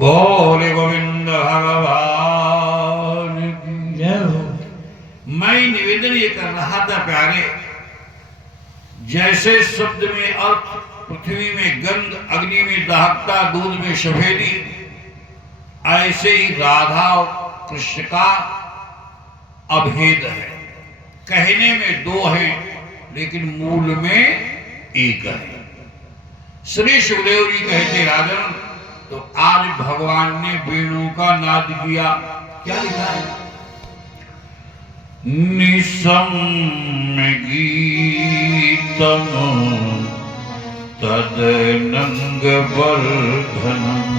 बोले गोविंद भगवान की जय हो। मैं निवेदन ये कर रहा था प्यारे, जैसे शब्द में अर्थ, पृथ्वी में गंध, अग्नि में दाहकता, दूध में सफेदी, ऐसे ही राधा और कृष्ण का अभेद है। कहने में दो है लेकिन मूल में एक है। श्री सुखदेव जी कहते राजन, तो आज भगवान ने वेणु का नाद किया। क्या लिखा है? निसम्य गीतम तदनंग वर्धनम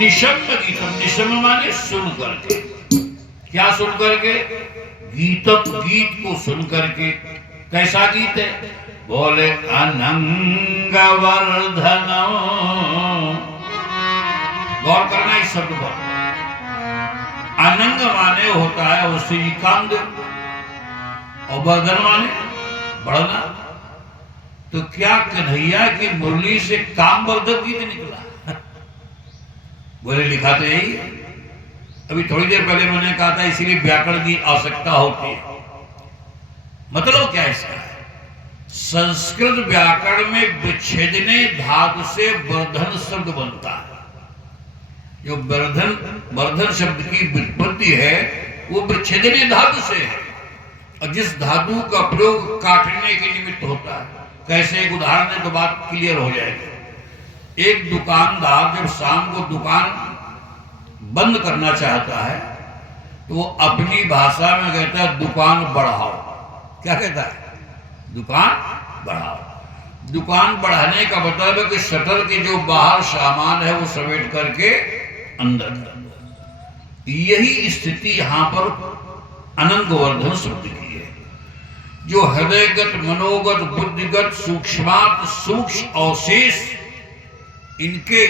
निशम्य गीतम। निशम्य माने सुन करके। क्या सुन करके? गीतम, गीत को सुन करके। कैसा गीत है? बोले अनंग वर्धनम। गौर करना इस शब्द पर। अनंग माने होता है उससे कामदेव, और वर्धन माने बढ़ना। तो क्या कन्हैया की मुरली से कामवर्धक गीत निकला? बोले लिखा तो यही है। अभी थोड़ी देर पहले मैंने कहा था इसीलिए व्याकरण की आवश्यकता होती है। मतलब क्या इसका है? संस्कृत व्याकरण में विच्छेदने धातु से वर्धन शब्द बनता है। जो वर्धन शब्द की व्युत्पत्ति है वो विच्छेदने धातु से है, और जिस धातु का प्रयोग काटने के निमित्त होता है। कैसे? एक उदाहरण है तो बात क्लियर हो जाएगी। एक दुकानदार जब शाम को दुकान बंद करना चाहता है तो वो अपनी भाषा में कहता है दुकान बढ़ाओ। क्या कहता है? दुकान बढ़ाओ। दुकान बढ़ाने का मतलब है कि शटर के जो बाहर सामान है वो समेट करके अंदर। यही स्थिति यहां पर अनंग वर्धन शब्द की है। जो हृदयगत, मनोगत, बुद्धिगत, सूक्ष्मात सूक्ष्म अवशेष इनके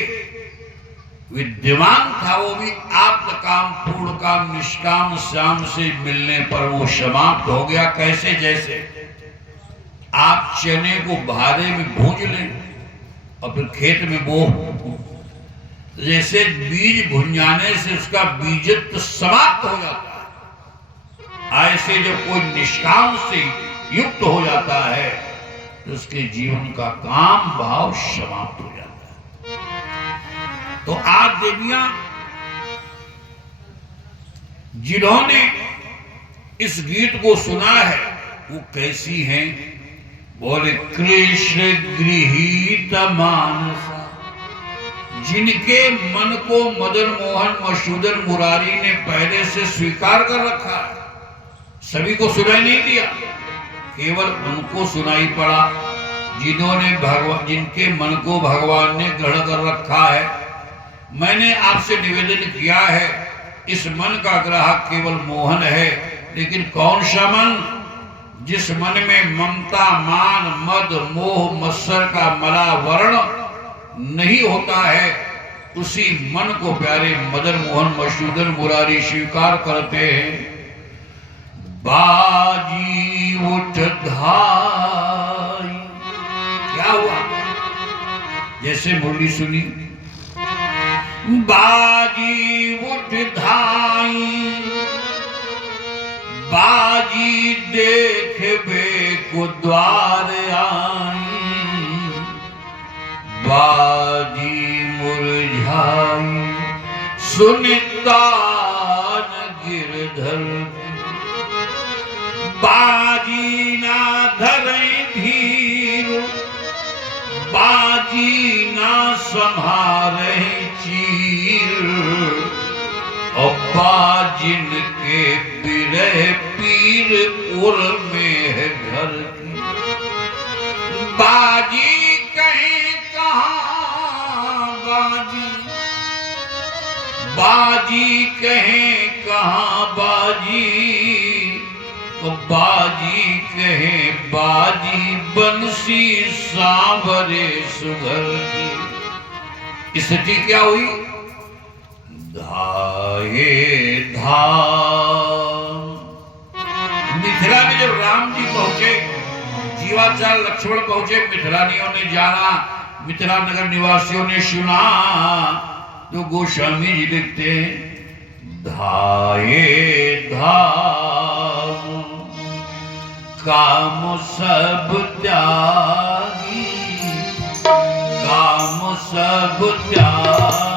विद्यमान था वो भी आप्त काम, पूर्ण काम, निष्काम श्याम से मिलने पर वो समाप्त हो गया। कैसे? जैसे आप चने को भारे में भूंज लें और फिर खेत में बो, जैसे बीज भुन जाने से उसका बीजत्व समाप्त हो जाता है, ऐसे जब कोई निष्काम से युक्त हो जाता है तो उसके जीवन का काम भाव समाप्त हो जाता है। तो आज देवियां जिन्होंने इस गीत को सुना है वो कैसी हैं? बोले कृष्ण गृहीत मानसा, जिनके मन को मदन मोहन मधुसूदन मुरारी ने पहले से स्वीकार कर रखा है। सभी को सुनाई नहीं दिया, केवल उनको सुनाई पड़ा जिन्होंने भगवान, जिनके मन को भगवान ने ग्रहण कर रखा है। मैंने आपसे निवेदन किया है, इस मन का ग्राहक केवल मोहन है, लेकिन कौन सा मन? जिस मन में ममता, मान, मद, मोह, मत्सर का मला वर्ण नहीं होता है, उसी मन को प्यारे मदन मोहन मधुसूदन मुरारी स्वीकार करते हैं। बाजी उठ धाई, क्या हुआ? जैसे मुरली सुनी, बाजी उठ धाई, बाजी देखबे को द्वार आई, बाजी मुरझाई सुनिता न गिरधर, बाजी ना धरे धीर, बाजी ना संहारे चीर, और बाजिन के बिरह पीर उर में है घर की। बाजी कहीं कहाँ बाजी, बाजी कहीं कहाँ बाजी, तो बाजी कहे बाजी बंसी सांवरे सुघर की। स्थिति क्या हुई? धाये धाम। मिथिला में जब राम जी पहुंचे, जीवाचार लक्ष्मण पहुंचे, मिथिलानियों ने जाना, मिथिला नगर निवासियों ने सुना, तो गोस्वामी जी लिखते हैं, धाये धाम काम सब त्यागी, काम सब त्यागी,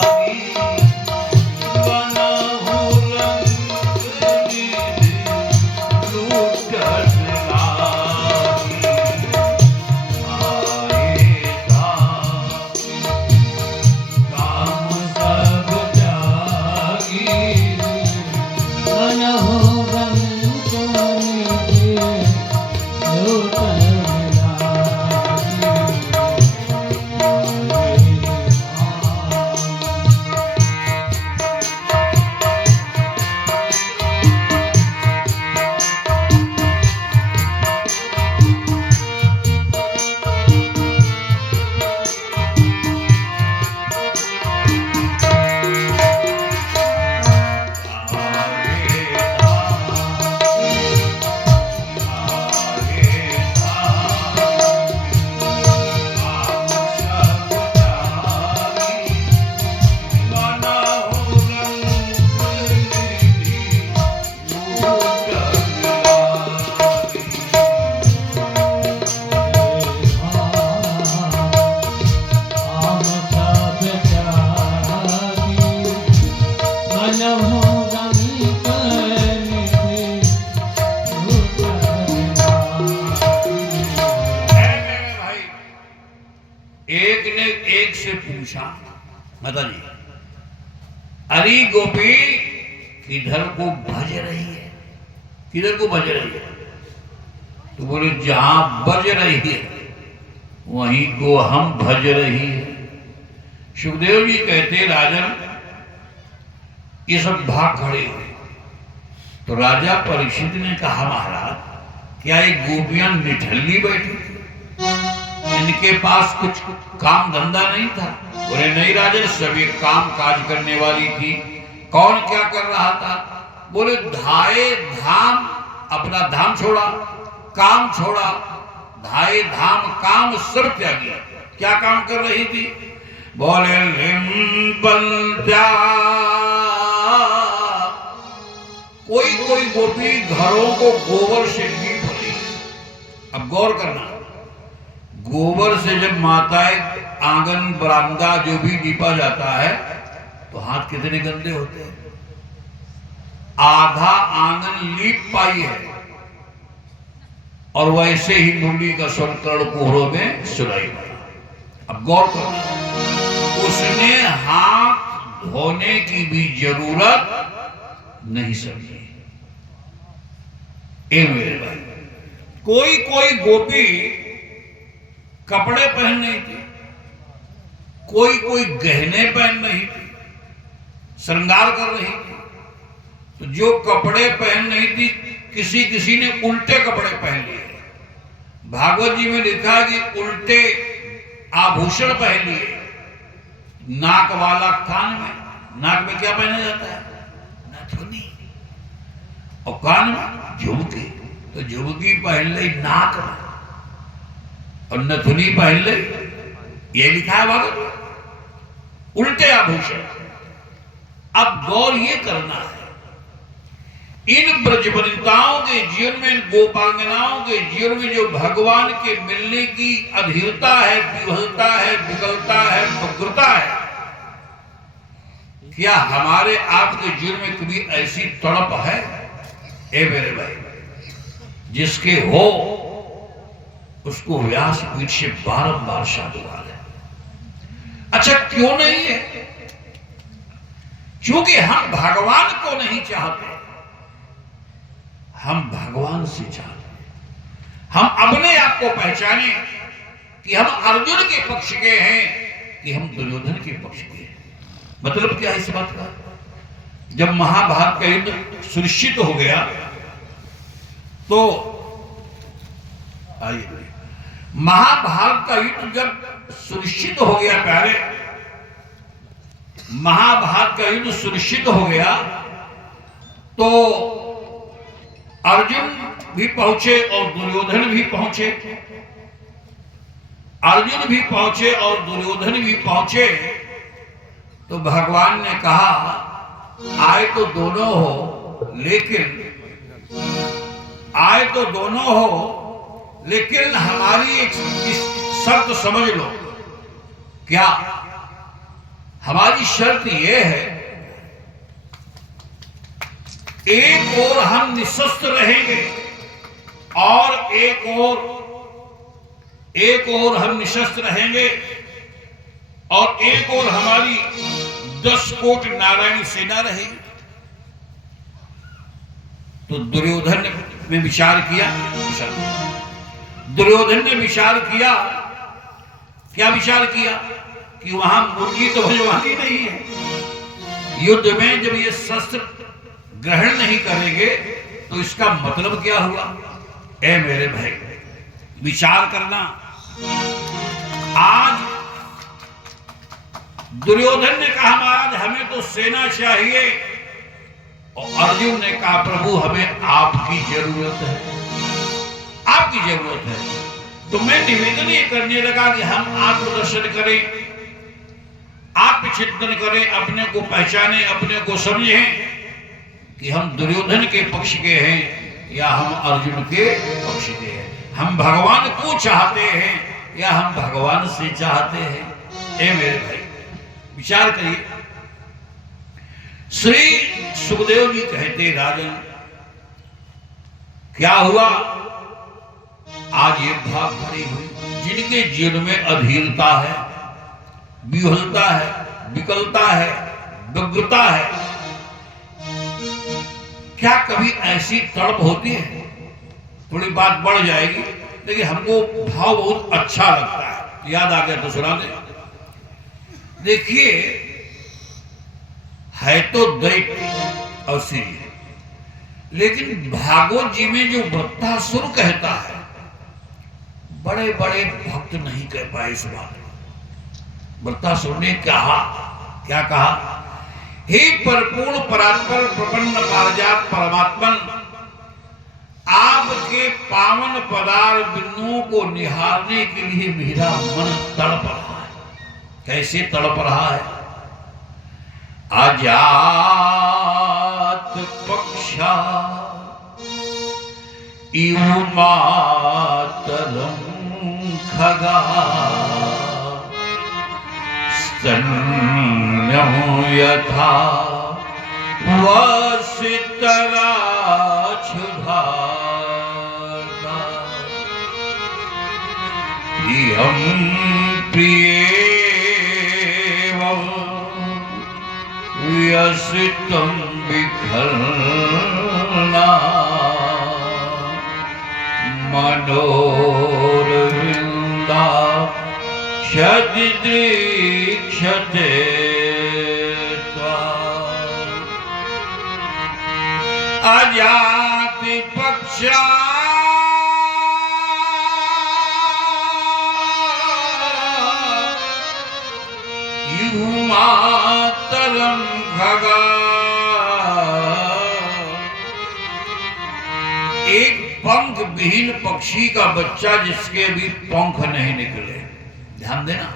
माता जी, अरे गोपी किधर को भज रही है? किधर को भज रही है? तो बोले जहां बज रही है वहीं को हम भज रही है। सुखदेव जी कहते राजन, ये सब भाग खड़े हुए, तो राजा परीक्षित ने कहा महाराज क्या ये गोपियां निठल्ली बैठी थी? इनके पास कुछ काम धंधा नहीं था? बोले नहीं राजन, सभी काम काज करने वाली थी। कौन क्या कर रहा था? बोले धाये धाम, अपना धाम छोड़ा, काम छोड़ा, धाये धाम काम सब त्यागी। क्या काम कर रही थी? बोले लिम्बंत्या। कोई कोई गोपी घरों को गोबर से लीप रही है। अब गौर करना, गोबर से जब माताएं आंगन बरामदा जो भी लीपा जाता है तो हाथ कितने गंदे होते हैं। आधा आंगन लीप पाई है और वैसे ही मुरली का स्वर कर्ण कोहरों में सुनाई पड़ा। अब गौर करना, उसने हाथ धोने की भी जरूरत नहीं समझी। ए मेरे भाई, कोई कोई गोपी कपड़े पहन नहीं थी, कोई कोई गहने पहन रही थी, श्रृंगार कर रही थी। तो जो कपड़े पहन नहीं थी, किसी किसी ने उल्टे कपड़े पहन लिए। भागवत जी में लिखा है कि उल्टे आभूषण पहन लिए। नाक वाला कान में, नाक में क्या पहना जाता है? नथुनी। और कान में झुमकी। तो झुमकी पहन ली नाक में और नथुनी पहन ली, ये लिखा है भागवत, उल्टे आभूषण। अब गौर ये करना है, इन ब्रजवनिताओं के जीवन में, इन गोपांगनाओं के जीवन में जो भगवान के मिलने की अधीरता है, विवलता है, विकलता है, उग्रता है, क्या हमारे आपके जीवन में कभी ऐसी तड़प है? ए मेरे भाई, जिसके हो उसको व्यासपीठ से बारंबार साधुवाद है। अच्छा, क्यों नहीं है? क्योंकि हम भगवान को नहीं चाहते, हम भगवान से चाहते हैं। हम अपने आप को पहचाने कि हम अर्जुन के पक्ष के हैं कि हम दुर्योधन के पक्ष के हैं। मतलब क्या है इस बात का? जब महाभारत का युद्ध सुनिश्चित हो गया तो आइए, महाभारत का युद्ध जब सुनिश्चित हो गया, प्यारे, महाभारत का युद्ध सुनिश्चित हो गया तो अर्जुन भी पहुंचे और दुर्योधन भी पहुंचे। अर्जुन भी पहुंचे और दुर्योधन भी पहुंचे। तो भगवान ने कहा, आए तो दोनों हो, लेकिन आए तो दोनों हो, लेकिन हमारी एक शर्त समझ लो। क्या? हमारी शर्त यह है, एक ओर हम निशस्त्र रहेंगे और एक ओर हम निशस्त्र रहेंगे और एक ओर हमारी 10 कोट नारायणी सेना रहेगी। तो दुर्योधन ने विचार किया, दुर्योधन ने विचार किया, क्या विचार किया? कि वहां मुर्गी तो भजवानी नहीं है। युद्ध में जब ये शस्त्र ग्रहण नहीं करेंगे तो इसका मतलब क्या हुआ? ए मेरे भाई, विचार करना। आज दुर्योधन ने कहा, महाराज हमें तो सेना चाहिए, और अर्जुन ने कहा, प्रभु हमें आपकी जरूरत है, आपकी जरूरत है। तो मैं निवेदन ये करने लगा कि हम आत्मदर्शन करें, आत्मचिंतन करें, अपने को पहचाने, अपने को समझें कि हम दुर्योधन के पक्ष के हैं या हम अर्जुन के पक्ष के हैं। हम भगवान को चाहते हैं या हम भगवान से चाहते हैं। ए मेरे भाई, विचार करिए। श्री सुखदेव जी कहते, राजन क्या हुआ? आज ये भाग भरी हुई, जिनके जीवन में अधीरता है, विह्वलता है, विकलता है, व्यग्रता है, क्या कभी ऐसी तड़प होती है? थोड़ी बात बढ़ जाएगी, लेकिन हमको भाव बहुत अच्छा लगता है, याद आ गया तो सुना दे। देखिए, है तो दैत्य और श्री, लेकिन भागवत जी में जो वृत्तासुर कहता है, बड़े बड़े भक्त नहीं कह पाए इस बात। वृत्तासुर ने कहा, क्या कहा? हे परिपूर्ण परात्पर प्रपन्न पारिजात परमात्मन, आपके पावन पदार बिंदुओं को निहारने के लिए मेरा मन तड़प रहा है। कैसे तड़प रहा है। अजात पक्षा इव मातरम खगा स्तन्यं यथा वसितरा क्षुधार्ता प्रियं प्रियेवं व्यसितं विखलना मनोरविन्दा क्षतिदीक्षते अजाति पक्षा युमातरं खगा। एक पंख विहीन पक्षी का बच्चा जिसके भी पंख नहीं निकले। ध्यान देना,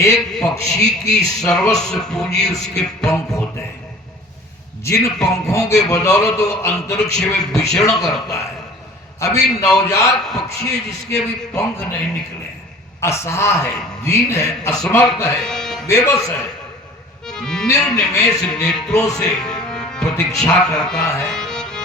एक पक्षी की सर्वस्व पूंजी उसके पंख होते हैं, जिन पंखों के बदौलत वो अंतरिक्ष में विचरण करता है। अभी नवजात पक्षी है जिसके भी पंख नहीं निकले, असहाय है, दीन है, असमर्थ है, बेबस है, निर्निमेष नेत्रों से प्रतीक्षा करता है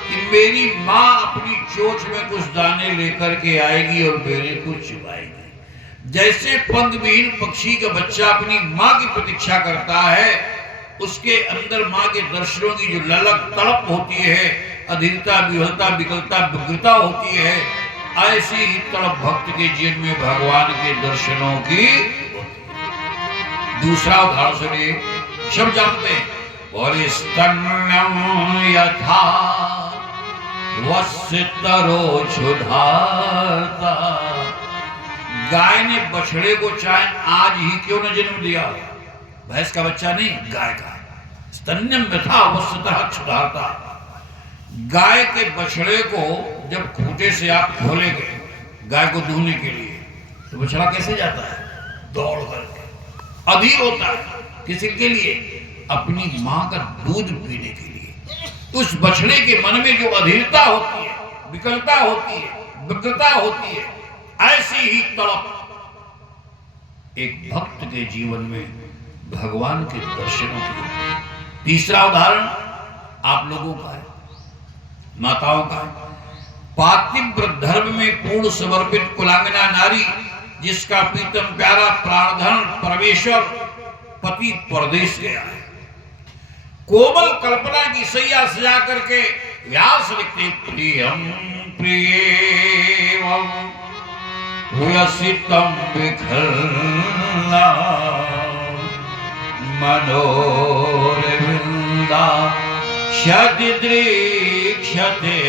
कि मेरी माँ अपनी चोंच में कुछ दाने लेकर के आएगी और मेरे को चुबाएगी। जैसे पंख विहीन पक्षी का बच्चा अपनी माँ की प्रतीक्षा करता है, उसके अंदर माँ के दर्शनों की जो ललक तड़प होती है, अधीरता, विहलता, विकलता, व्यग्रता होती है, ऐसी ही तड़प भक्त के जीवन में भगवान के दर्शनों की होती है। दूसरा उदाहरण सुनिए, सब जानते हैं, और स्तन्यं यथा वसितरो क्षुधार्ता। गाय ने बछड़े को चाहे आज ही क्यों न जन्म दिया, भैंस का बच्चा नहीं, गाय का। स्तन्यं यथा वसितः क्षुधार्ता। गाय के बछड़े को जब खूंटे से आप खोलेंगे गाय को दूहने के लिए, तो बछड़ा कैसे जाता है? दौड़ करके, अधीर होता है। किसी के लिए? अपनी मां का दूध पीने के लिए। उस बछड़े के मन में जो अधीरता होती है, विकलता होती है, व्यग्रता होती है, ऐसी ही तड़प एक भक्त के जीवन में भगवान के दर्शनों की। तीसरा उदाहरण आप लोगों का है, माताओं का है। पातिव्रत धर्म में पूर्ण समर्पित कुलांगना नारी, जिसका प्रीतम प्यारा प्राणधन परमेश्वर पति परदेश गया है, कोमल कल्पना की सैया सजा करके व्यास लिखते, प्रियं प्रियेवं व्यसितं विखलना मनोरविन्दा क्षतिदीक्षते।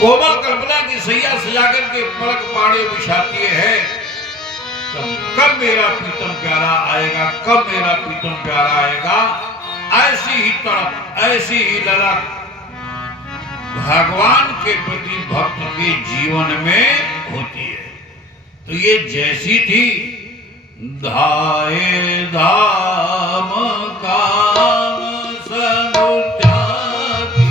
कोमल कल्पना की सैया सजा करके पलक पाड़े बिछाती है, कब मेरा प्रीतम प्यारा आएगा, कब मेरा प्रीतम प्यारा आएगा। ऐसी ही तड़प, ऐसी ही ललक भगवान के प्रति भक्त के जीवन में होती है। तो ये जैसी थी धाये धाम काम समुद्याती,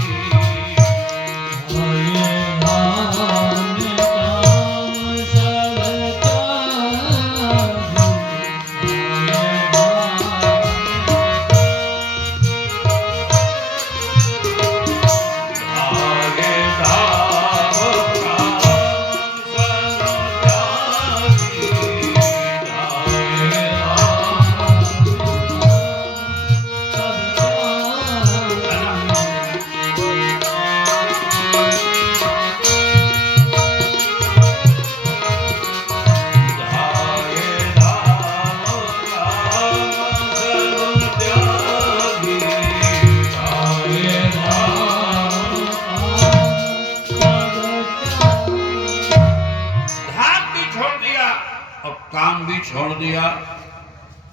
काम भी छोड़ दिया।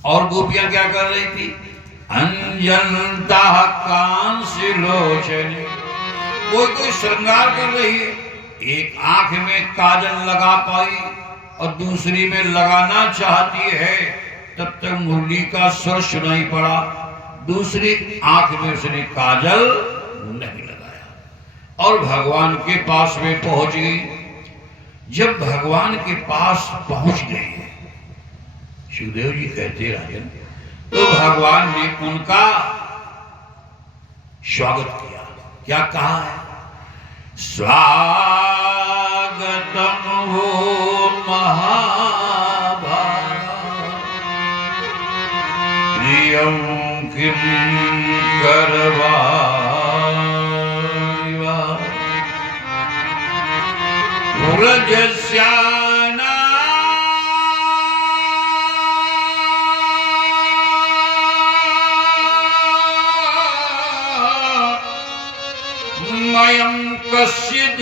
और गोपियां क्या कर रही थी? अंजनता कांसिलोचने, कोई कोई श्रृंगार कर रही है, एक आंख में काजल लगा पाई और दूसरी में लगाना चाहती है, तब तक मुरली का स्वर सुनाई पड़ा। दूसरी आंख में उसने काजल नहीं लगाया और भगवान के पास में पहुंच गई। जब भगवान के पास पहुंच गई, सुखदेव जी कहते राजन, तो भगवान ने उनका स्वागत किया। क्या कहा है? स्वागतम हो महाभागा प्रियं किं करवाणि वा व्रजस्याना मयं कश्चिद्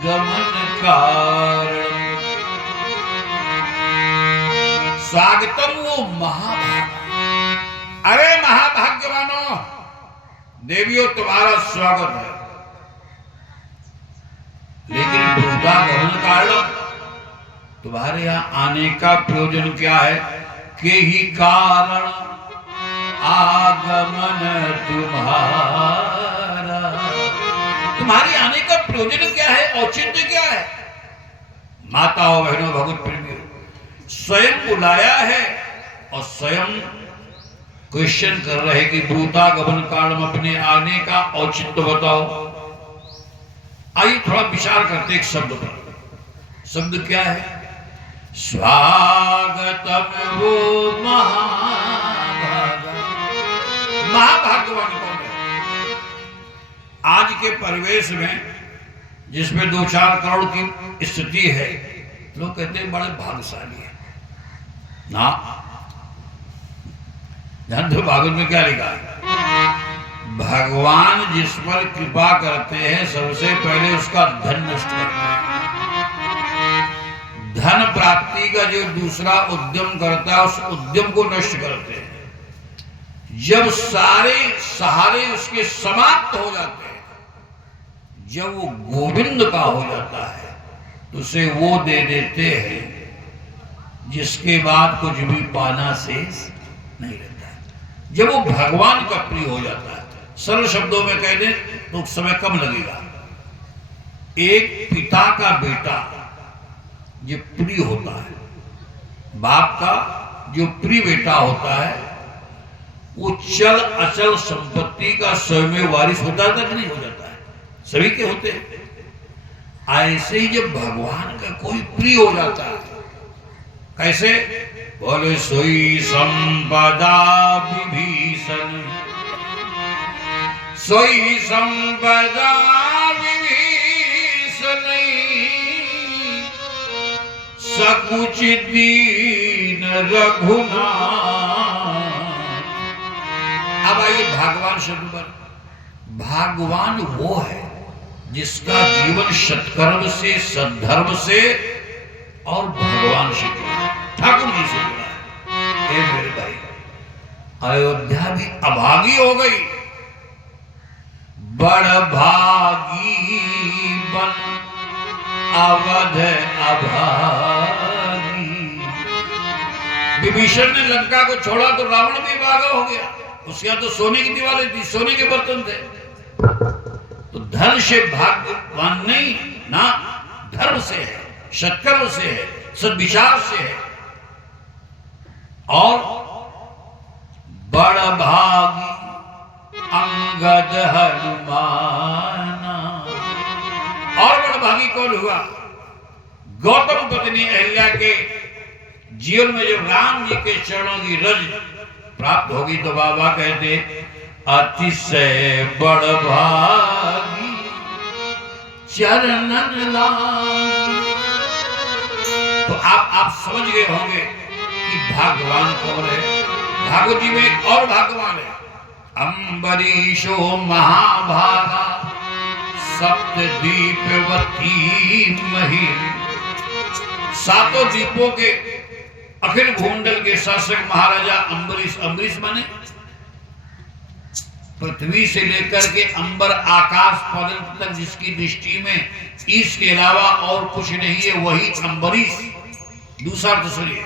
गमन कारण। स्वागतम वो महाभाग, अरे महाभाग्यवानों, देवियों तुम्हारा स्वागत है। लेकिन गमन कारण, तुम्हारे यहां आने का प्रयोजन क्या है? के ही कारण आगमन तुम्हारा। तुम्हारे आने का प्रयोजन क्या है? औचित्य क्या है? माताओं बहनों भगवत प्रेमियों, स्वयं बुलाया है और स्वयं क्वेश्चन कर रहे कि भूतागमन कारण अपने आने का औचित्य बताओ। आइए थोड़ा विचार करते एक शब्द पर। शब्द क्या है? स्वागतम वो महाभागा। महाभाग्यवान कौन है? आज के परिवेश में जिसमें 2-4 करोड़ की स्थिति है, लोग कहते हैं बड़े भाग्यशाली है ना। ध्यान दो, भागवत में क्या लिखा है? भगवान जिस पर कृपा करते हैं सबसे पहले उसका धन नष्ट करते हैं। धन प्राप्ति का जो दूसरा उद्यम करता है, उस उद्यम को नष्ट करते हैं। जब सारे सहारे उसके समाप्त हो जाते हैं, जब वो गोविंद का हो जाता है, तो उसे वो दे देते हैं जिसके बाद कुछ भी पाना शेष नहीं रहता है। जब वो भगवान का प्रिय हो जाता है, सरल शब्दों में कह दें तो समय कम लगेगा। एक पिता का बेटा जो प्रिय होता है, बाप का जो प्रिय बेटा होता है, वो चल अचल संपत्ति का स्वयं वारिस होता है कि नहीं हो जाता है? सभी के होते हैं। ऐसे ही जब भगवान का कोई प्रिय हो जाता है, कैसे? बोले सोई संपदा विभीषण, सोई संपदा विभीषण, सकुच दीन रघुनाथ। अब आइए भगवान शब्द पर। भगवान वो है जिसका जीवन सत्कर्म से, सद्धर्म से और भगवान से जुड़ा है, ठाकुर जी से जुड़ा है। ए मेरे भाई, अयोध्या भी अभागी हो गई। बड़ भागी बन अवध अभागी। विभीषण ने लंका को छोड़ा तो रावण भी भागा हो गया। उसके यहां तो सोने की दीवारें थी, सोने के बर्तन थे। तो धन से भाग्यवान नहीं ना, धर्म से है, सत्कर्म से है, सद्विचार से है। और बड़ भागी अंगद हनुमाना। और बड़ भागी कौन हुआ? गौतम पत्नी अहिल्या के जीवन में जब राम जी के चरणों की रज प्राप्त होगी तो बाबा कहते अतिशय बड़ भागी चरणन लागी। तो आप समझ गए होंगे कि भगवान कौन है। भागवत जी में एक और भगवान है, अम्बरीशो महाभागा सप्तद्वीपवती महिम। सातों द्वीपों के अखिल भूमंडल के शासक महाराजा अम्बरीश। अम्बरीश माने पृथ्वी से लेकर के अंबर आकाश पर्यंत तक जिसकी दृष्टि में इसके अलावा और कुछ नहीं है, वही अम्बरीश। दूसरा तो सुनिए,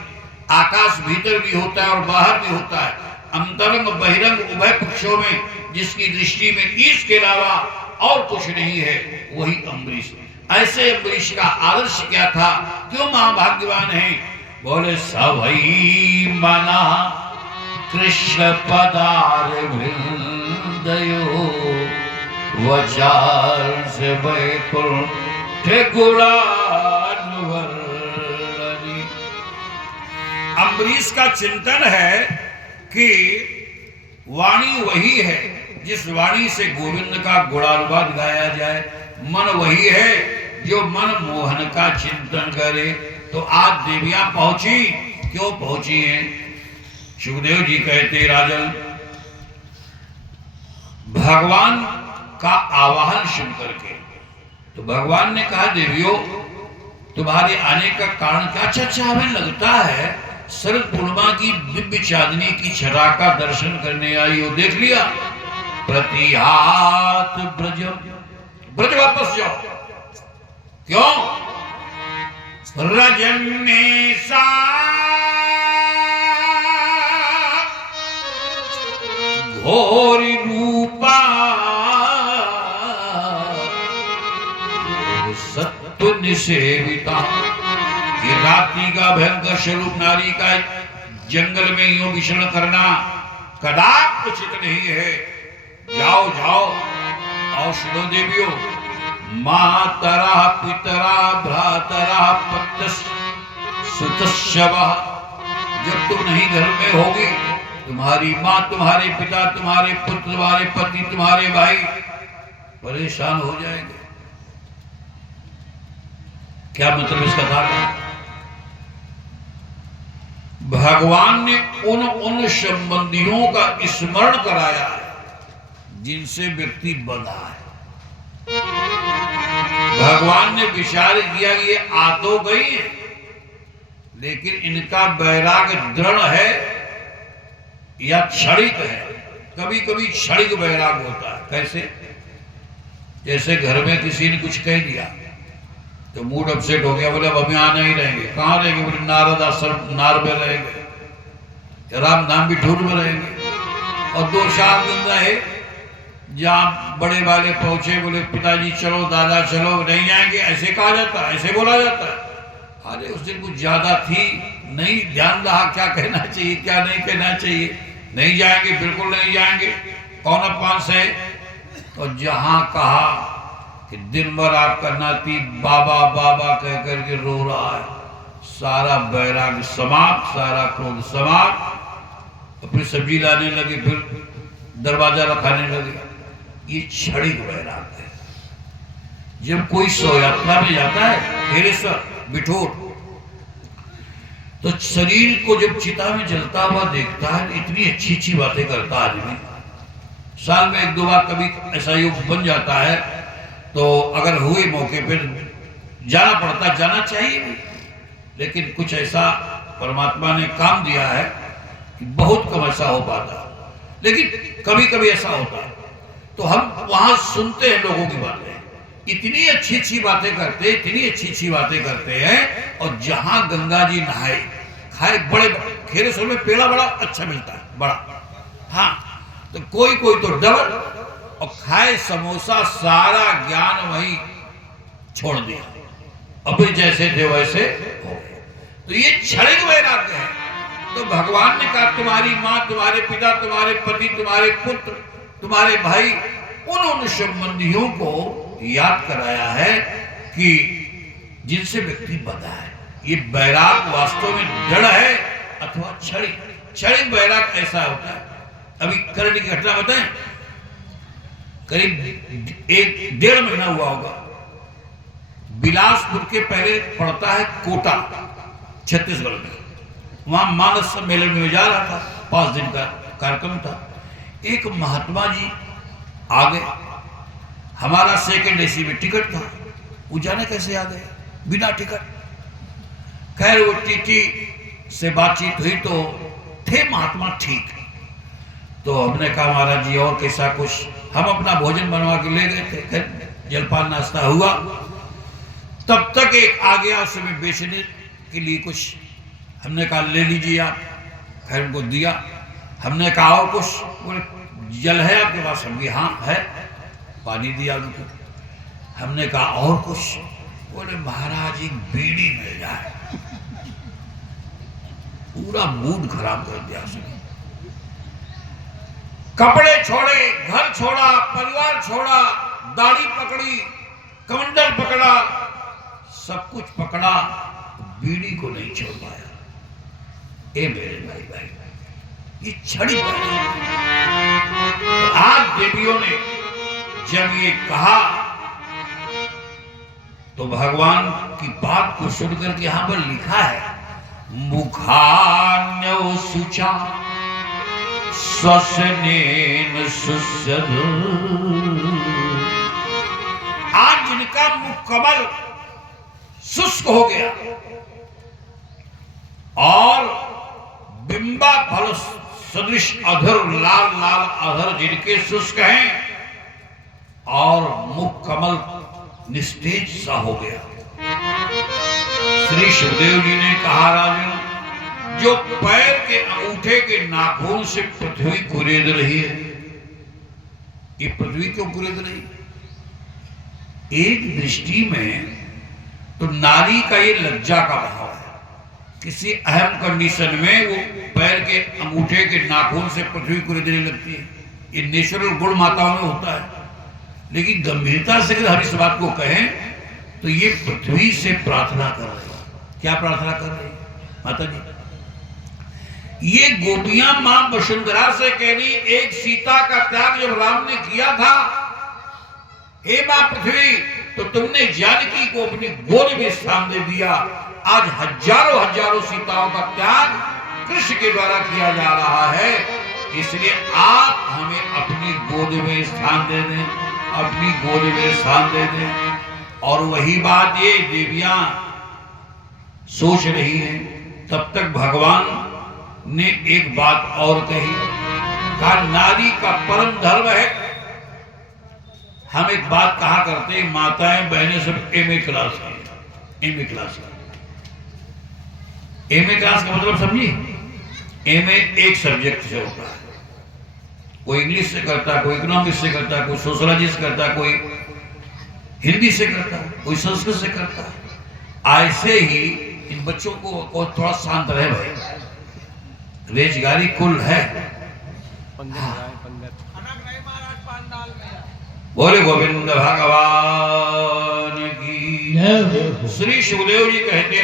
आकाश भीतर भी होता है और बाहर भी होता है, अंतरंग बहिरंग उभय पक्षों में जिसकी दृष्टि में इसके अलावा और कुछ नहीं है, वही अम्बरीश। ऐसे अम्बरीश का आदर्श क्या था, क्यों महाभाग्यवान है? बोले सभई मना कृष्ण पदार वृंदयो वचार से वैकुंठ गुणानुवर्णनी। अम्बरीश का चिंतन है कि वाणी वही है जिस वाणी से गोविंद का गुणानुवाद गाया जाए, मन वही है जो मन मोहन का चिंतन करे। तो आज देवियां पहुंची, क्यों पहुंची हैं? सुखदेव जी कहते राजन, भगवान का आवाहन सुन करके तो भगवान ने कहा देवियों तुम्हारे आने का कारण क्या? अच्छा हमें लगता है शरद पूर्णिमा की दिव्य चांदनी की छटा का दर्शन करने आई हो, देख लिया। प्रतिहात ब्रज, ब्रज वापस जाओ। क्यों? रजने सा घोरी रूपा सत्व निषेविता। ये रात्रि का भयंकर स्वरूप नारी का जंगल में यूं विचरण करना कदाप उचित नहीं है। जाओ जाओ और सुनो देवियों, मातरा पितरा भ्रातरा पत्तस सुतस्यवः, जब तुम नहीं घर में होगी, तुम्हारी माँ, तुम्हारे पिता, तुम्हारे पुत्र, तुम्हारे पति, तुम्हारे भाई परेशान हो जाएंगे। क्या मतलब इसका कारण? भगवान ने उन संबंधियों का स्मरण कराया है जिनसे व्यक्ति बंधा है। भगवान ने विचार किया कि ये आ तो गई है, लेकिन इनका वैराग्य दृढ़ है या क्षणिक है। कभी कभी क्षणिक वैराग्य होता है। कैसे? जैसे घर में किसी ने कुछ कह दिया तो मूड अपसेट हो गया, बोले अब हम यहाँ नहीं रहेंगे। कहाँ रहेंगे? बोले नारद आश्रम नार में रहेंगे, राम नाम भी ढूंढ में रहेंगे। और 2-4 दिन रहे, जहाँ बड़े वाले पहुंचे, बोले पिताजी चलो, दादा चलो, नहीं जाएंगे। ऐसे कहा जाता है, ऐसे बोला जाता है। अरे उस दिन कुछ ज्यादा थी, नहीं ध्यान रहा क्या कहना चाहिए क्या नहीं कहना चाहिए। नहीं जाएंगे, बिल्कुल नहीं जाएंगे। कौन अपमान से? तो जहां कहा कि दिन भर आपका नाती बाबा बाबा कह करके रो रहा है, सारा बैराग समाप्त, सारा क्रोध समाप्त। अपनी सब्जी लाने लगे, फिर दरवाजा रखाने लगे। ये क्षणिक वैराग है। जब कोई शव यात्रा में जाता है, हेरेश्वर बिठोर, तो शरीर को जब चिता में जलता हुआ देखता है, इतनी अच्छी अच्छी बातें करता है आदमी। साल में 1-2 बार कभी ऐसा योग बन जाता है, तो अगर हुए मौके पर जाना पड़ता, जाना चाहिए भी। लेकिन कुछ ऐसा परमात्मा ने काम दिया है कि बहुत कम ऐसा हो पाता, लेकिन कभी कभी ऐसा होता है। तो हम वहां सुनते हैं लोगों की बातें, इतनी अच्छी अच्छी बातें करते, इतनी अच्छी अच्छी बातें करते हैं। और जहां गंगा जी नहाए खाए, बड़े खेरेश्वर में पेड़ा बड़ा अच्छा मिलता है, बड़ा। हाँ, तो कोई कोई तो डबल, और खाए समोसा, सारा ज्ञान वही छोड़ दिया, अभी जैसे थे वैसे हो गए। तो ये क्षणिक वैराग्य है। तो भगवान ने कहा तुम्हारी माँ, तुम्हारे पिता, तुम्हारे पति, तुम्हारे पुत्र, तुम्हारे भाई, उन संबंधियों को याद कराया है कि जिनसे व्यक्ति बंधा है। ये वैराग वास्तव में दृढ़ है अथवा क्षणिक। क्षणिक वैराग ऐसा होता है। अभी करण की घटना बताएं, करीब 1-1.5 महीना हुआ होगा, बिलासपुर के पहले पड़ता है कोटा, छत्तीसगढ़ में। वहां मानस सम्मेलन में जा रहा था, 5 दिन का कार्यक्रम था। एक महात्मा जी आ गए, हमारा 2nd AC में टिकट था, वो जाने कैसे आ गए बिना टिकट। खैर वो टीटी से बातचीत हुई तो थे महात्मा ठीक, तो हमने कहा महाराज जी और कैसा कुछ, हम अपना भोजन बनवा के ले गए थे, फिर जलपान नाश्ता हुआ, तब तक एक आ गया उसमें बेचने के लिए कुछ, हमने कहा ले लीजिए आप, खैर उनको दिया, हमने कहा और कुछ, बोले जल है आपके पास, हम हाँ है, पानी दिया उनको, हमने कहा और कुछ, बोले महाराज एक बीड़ी मिल जाए, पूरा मूड खराब कर दिया उसने, कपड़े छोड़े, घर छोड़ा, परिवार छोड़ा, दाढ़ी पकड़ी, कमंडल पकड़ा, सब कुछ पकड़ा, बीड़ी को नहीं छोड़ पाया। ए मेरे भाई ये छड़ी पड़ी। आज देवियों ने जब ये कहा तो भगवान की बात को सुनकर के यहां पर लिखा है, मुखान्यो सुचा स्वसनेन सुसद। आज जिनका मुख कमल शुष्क हो गया और बिंबा फल सदृश अधर, लाल लाल अधर जिनके शुष्क हैं और मुख कमल निस्तेज सा हो गया। श्री सुखदेव जी ने कहा, राजन जो पैर के अंगूठे के नाखून से पृथ्वी कुरेद रही है, ये पृथ्वी क्यों कुरेद रही? एक दृष्टि में तो नारी का ये लज्जा का भाव है, किसी अहम कंडीशन में वो पैर के अंगूठे के नाखून से पृथ्वी कुरेदने लगती है, ये नेचुरल गुण माताओं में होता है। लेकिन गंभीरता से अगर हम इस बात को कहें तो ये पृथ्वी से प्रार्थना कर रहे हैं। क्या प्रार्थना कर रही है माता जी? ये गोपियां मां वसुंधरा से कह रही, एक सीता का त्याग जब राम ने किया था, हे मां पृथ्वी, तो तुमने जानकी को अपनी गोद में स्थान दे दिया। आज हजारों हजारों सीताओं का त्याग कृष्ण के द्वारा किया जा रहा है, इसलिए आप हमें अपनी गोद में स्थान दे दें, अपनी गोद में स्थान दे दें। और वही बात ये देवियां सोच रही हैं, तब तक भगवान ने एक बात और कही, कहा नारी का परम धर्म है। हम एक बात कहा करते, माताएं बहनें सब एमए क्लास की, एमए क्लास का, एमए क्लास का मतलब समझिए, एमए एक सब्जेक्ट से होता है, कोई इंग्लिश से करता है, कोई इकोनॉमिक्स से करता है, कोई सोशियोलॉजी से करता है, कोई हिंदी से करता है, कोई संस्कृत से करता है। ऐसे ही इन बच्चों को थोड़ा शांत रहे भाई, रेजगारी कुल है। बोले गोविंद भगवान की। श्री सुखदेव जी कहते हैं